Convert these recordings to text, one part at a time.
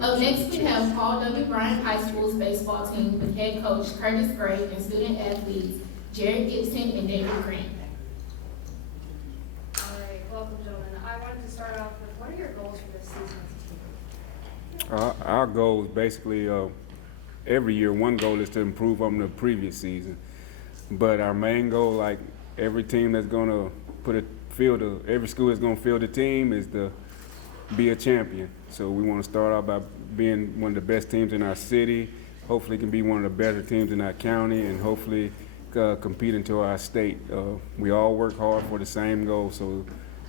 Up next, we have Paul W. Bryant High School's baseball team with head coach Curtis Gray and student athletes Jared Gibson and David Grant. All right, welcome, gentlemen. I wanted to start off with, what are your goals for this season as a team? Our goal is basically every year. One goal is to improve on the previous season, but our main goal, like every team that's going to every school that's going to field a team, is to be a champion. So we want to start out by being one of the best teams in our city. Hopefully, can be one of the better teams in our county, and hopefully compete into our state. We all work hard for the same goal, so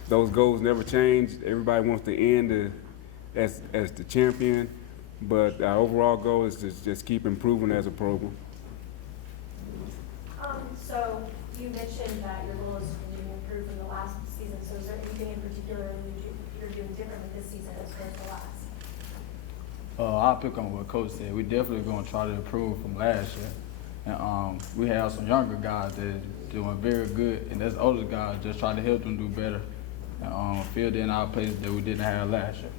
those goals never change. Everybody wants to end as the champion, but our overall goal is to just keep improving as a program. So you mentioned that your goal is to continue to improve from the last season. So is there anything in particular you're doing differently this season as opposed to last? I'll pick on what Coach said. We definitely going to try to improve from last year. And we have some younger guys that are doing very good, and there's older guys just trying to help them do better and fill in our places that we didn't have last year.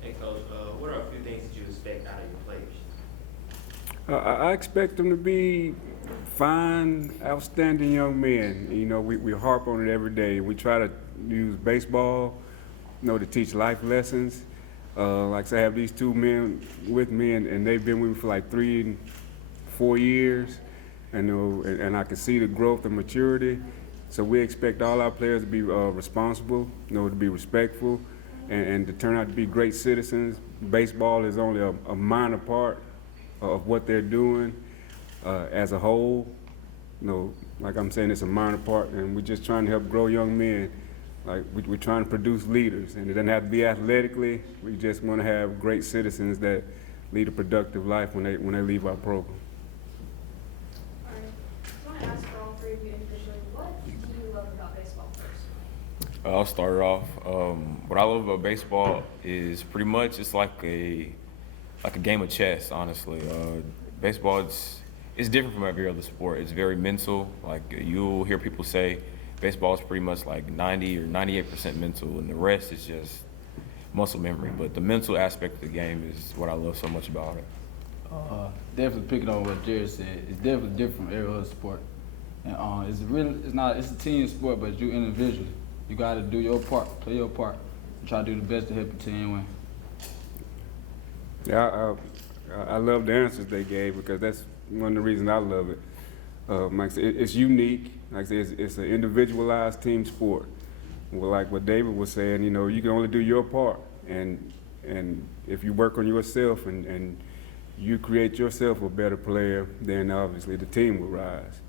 Hey, Coach, what are a few things that you expect out of your players? I expect them to be fine, outstanding young men. You know, we harp on it every day. We try to use baseball, to teach life lessons. Like I say, I have these two men with me, and they've been with me for like 3 and 4 years, and I can see the growth and maturity. So we expect all our players to be responsible, to be respectful, and to turn out to be great citizens. Baseball is only a minor part of what they're doing as a whole. Like I'm saying, it's a minor part, and we're just trying to help grow young men. Like we're trying to produce leaders, and it doesn't have to be athletically. We just want to have great citizens that lead a productive life when they leave our program. All right. I want to ask for all three of you individually, what do you love about baseball first? I'll start off. What I love about baseball is pretty much it's like a game of chess. Honestly, baseball it's different from every other sport. It's very mental. Like you'll hear people say, baseball is pretty much like 90 or 98% mental, and the rest is just muscle memory. But the mental aspect of the game is what I love so much about it. Definitely picking on what Jared said. It's definitely different from every other sport, and it's a team sport, but you individually. You got to do your part, play your part, and try to do the best to help your team win. Yeah, I love the answers they gave, because that's one of the reasons I love it. Like I said, it's unique. Like I said, it's an individualized team sport. Well, like what David was saying, you can only do your part, and if you work on yourself and you create yourself a better player, then obviously the team will rise.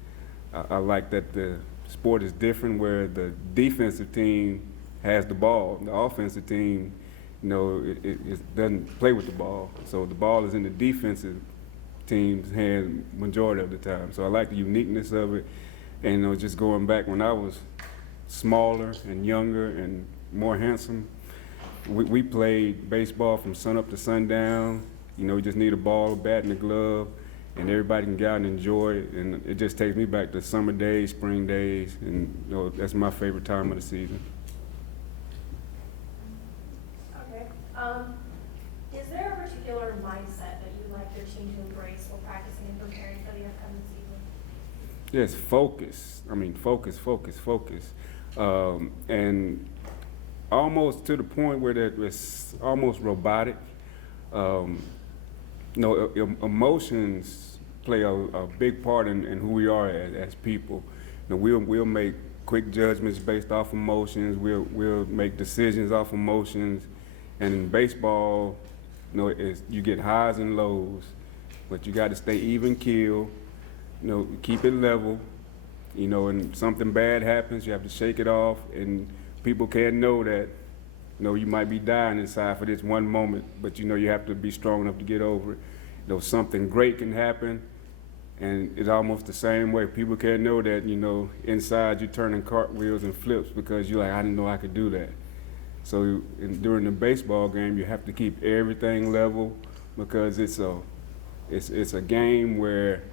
I like that the sport is different, where the defensive team has the ball, the offensive team, it doesn't play with the ball. So the ball is in the defensive team's hands majority of the time. So I like the uniqueness of it. And just going back when I was smaller and younger and more handsome, we played baseball from sun up to sundown. We just need a ball, a bat, and a glove, and everybody can get out and enjoy it. And it just takes me back to summer days, spring days, and that's my favorite time of the season. Okay. Is there a particular mindset that you'd like your team to embrace while practicing and preparing for the upcoming season? Yes, focus. Focus. And almost to the point where it's almost robotic. Emotions play a big part in who we are as people. We'll make quick judgments based off emotions. We'll make decisions off emotions. And in baseball, you get highs and lows, but you got to stay even keel. Keep it level. And something bad happens, you have to shake it off, and people can't know that. You might be dying inside for this one moment, but you have to be strong enough to get over it. Something great can happen, and it's almost the same way. People can't know that, inside you're turning cartwheels and flips because you're like, I didn't know I could do that. So during the baseball game, you have to keep everything level, because it's a game where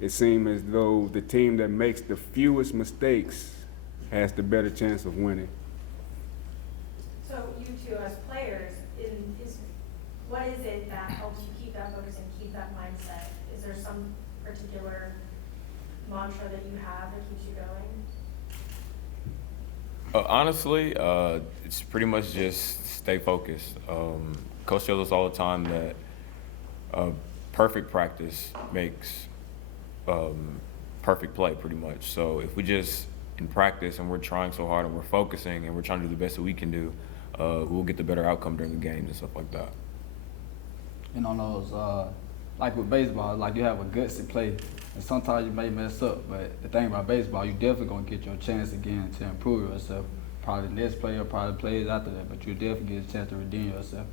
it seems as though the team that makes the fewest mistakes has the better chance of winning. So you two as players, is what is it that helps you keep that focus and keep that mindset? Is there some particular mantra that you have that keeps you going? Honestly, it's pretty much just stay focused. Coach tells us all the time that perfect practice makes perfect play, pretty much. So if we just in practice and we're trying so hard and we're focusing and we're trying to do the best that we can do, we'll get the better outcome during the games and stuff like that. And on those, like with baseball, like you have a gutsy play, and sometimes you may mess up, but the thing about baseball, you definitely gonna get your chance again to improve yourself. Probably the next player, probably plays after that, but you definitely get a chance to redeem yourself.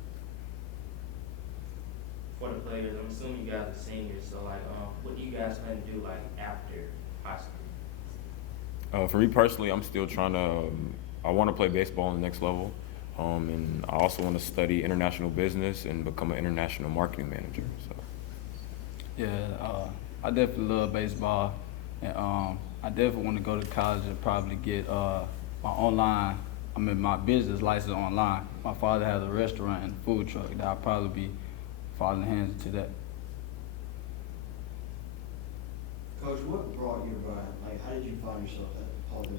For the players, I'm assuming you guys are seniors, so like, what do you guys plan to do like after high school? For me personally, I'm still trying to, I want to play baseball on the next level. And I also want to study international business and become an international marketing manager. So. Yeah, I definitely love baseball, and I definitely want to go to college and probably get my business license online. My father has a restaurant and food truck that I'll probably be following hands into that. Coach, what brought you to Bryant? Like, how did you find yourself at Paul W.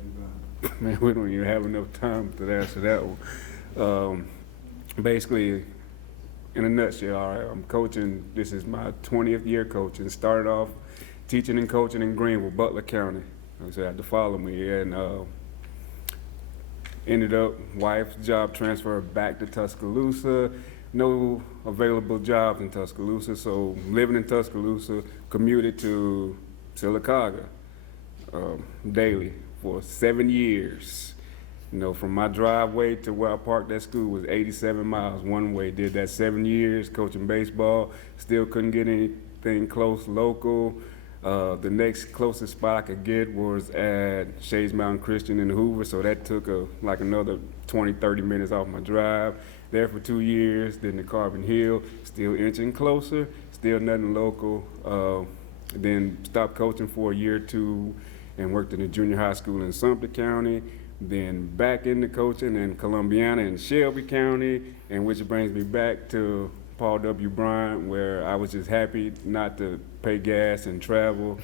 Bryant? Man, we don't even have enough time to answer that one. Basically, in a nutshell, all right, I'm coaching. This is my 20th year coaching. Started off teaching and coaching in Greenville, Butler County. Like I said, had to follow me, and ended up wife's job transfer back to Tuscaloosa. No available jobs in Tuscaloosa, so living in Tuscaloosa, commuted to Sylacauga daily for 7 years. You know, from my driveway to where I parked at school was 87 miles one way. Did that 7 years coaching baseball. Still couldn't get anything close local. The next closest spot I could get was at Shades Mountain Christian in Hoover, so that took like another 20, 30 minutes off my drive. There for 2 years, then to Carbon Hill, still inching closer, still nothing local. Then stopped coaching for a year or two and worked in a junior high school in Sumter County. Then back into coaching in Columbiana and Shelby County, and which brings me back to Paul W. Bryant, where I was just happy not to pay gas and travel,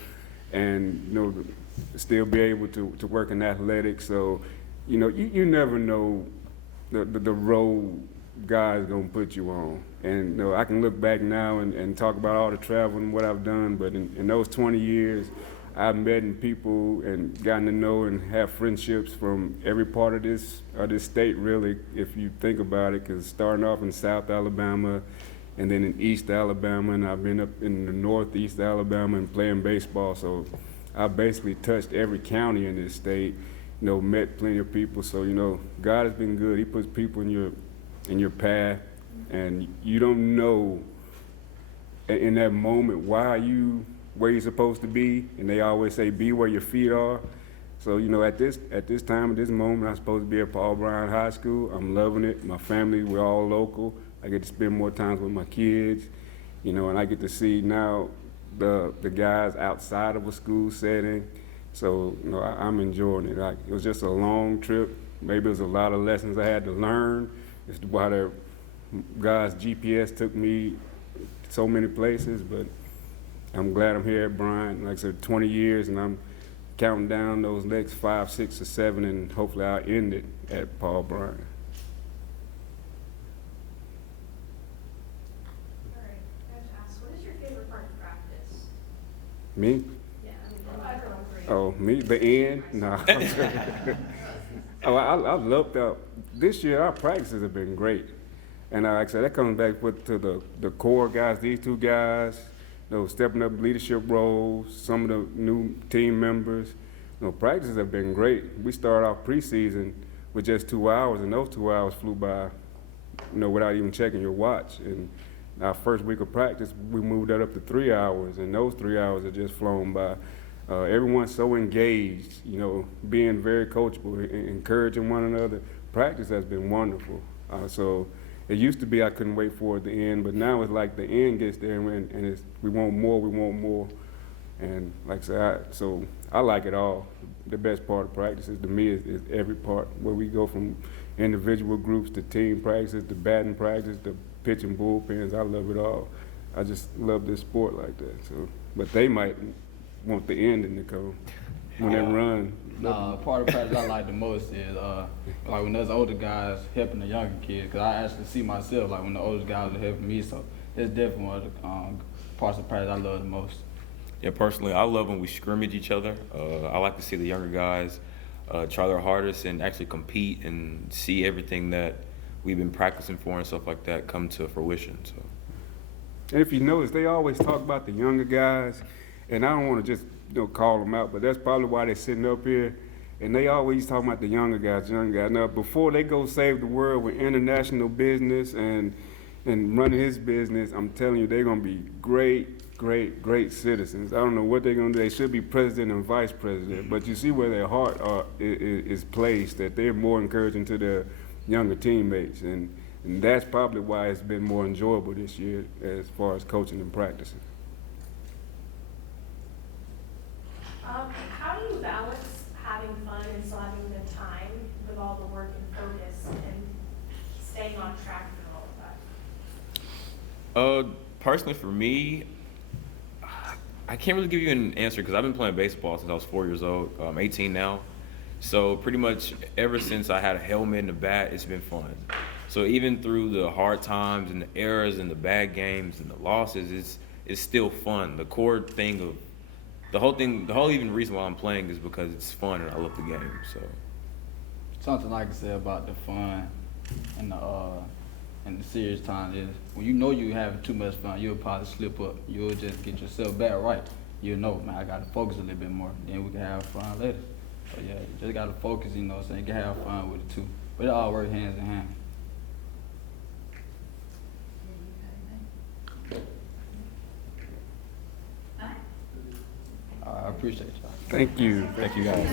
and you know, still be able to work in athletics. So, you know, you never know the road God's gonna put you on. And you know, I can look back now and talk about all the travel and what I've done, but in those 20 years, I've met people and gotten to know and have friendships from every part of this state, really, if you think about it, because starting off in South Alabama and then in East Alabama, and I've been up in the Northeast Alabama and playing baseball, so I basically touched every county in this state, you know, met plenty of people. So, you know, God has been good. He puts people in your path, and you don't know in that moment why you where you're supposed to be, and they always say be where your feet are. So, you know, at this time, at this moment, I'm supposed to be at Paul Bryant High School. I'm loving it. My family, we're all local. I get to spend more time with my kids, you know, and I get to see now the guys outside of a school setting. So, you know, I'm enjoying it. It was just a long trip. Maybe it was a lot of lessons I had to learn. It's why God's GPS took me so many places, but I'm glad I'm here at Bryant. Like I said, 20 years, and I'm counting down those next 5, 6, or 7, and hopefully I'll end it at Paul Bryant. All right, I have to ask, what is your favorite part of practice? Me? Yeah, I mean, everyone for you. Oh, me? The end? No. I loved this year. Our practices have been great, and like I said, that comes back to the core guys. These two guys, you know, stepping up leadership roles. Some of the new team members. You know, practices have been great. We started off preseason with just 2 hours, and those 2 hours flew by, you know, without even checking your watch. And our first week of practice, we moved that up to 3 hours, and those 3 hours have just flown by. Everyone's so engaged, you know, being very coachable, encouraging one another. Practice has been wonderful. So it used to be I couldn't wait for the end, but now it's like the end gets there, and it's, we want more. And like I said, so I like it all. The best part of practices to me is every part, where we go from individual groups to team practices to batting practice to pitching bullpens. I love it all. I just love this sport like that. So, but they might want the ending to come when they run. Part of practice I like the most is like when those older guys helping the younger kids, because I actually see myself like when the older guys are helping me. So it's definitely one of the parts of practice I love the most. Yeah, personally, I love when we scrimmage each other. I like to see the younger guys try their hardest and actually compete and see everything that we've been practicing for and stuff like that come to fruition. So. And if you notice, they always talk about the younger guys, and I don't want to just call them out, but that's probably why they're sitting up here. And they always talk about the younger guys, Now, before they go save the world with international business and running his business, I'm telling you, they're gonna be great citizens. I don't know what they're gonna do. They should be president and vice president, but you see where their heart is placed, that they're more encouraging to their younger teammates, and that's probably why it's been more enjoyable this year as far as coaching and practicing. How do you balance having fun and still having a good time with all the work and focus and staying on track and all of that? Personally, for me, I can't really give you an answer because I've been playing baseball since I was 4 years old. I'm 18 now. So pretty much ever since I had a helmet and a bat, it's been fun. So even through the hard times and the errors and the bad games and the losses, it's still fun. The core thing of the whole even reason why I'm playing is because it's fun and I love the game. So Something I can say about the fun and the serious time is when you having too much fun, you'll probably slip up. You'll just get yourself back right. You'll know, man, I gotta focus a little bit more. Then we can have fun later. So yeah, you just gotta focus, so you can have fun with it too. But it all work hands in hand. I appreciate y'all. Thank you. thank you guys.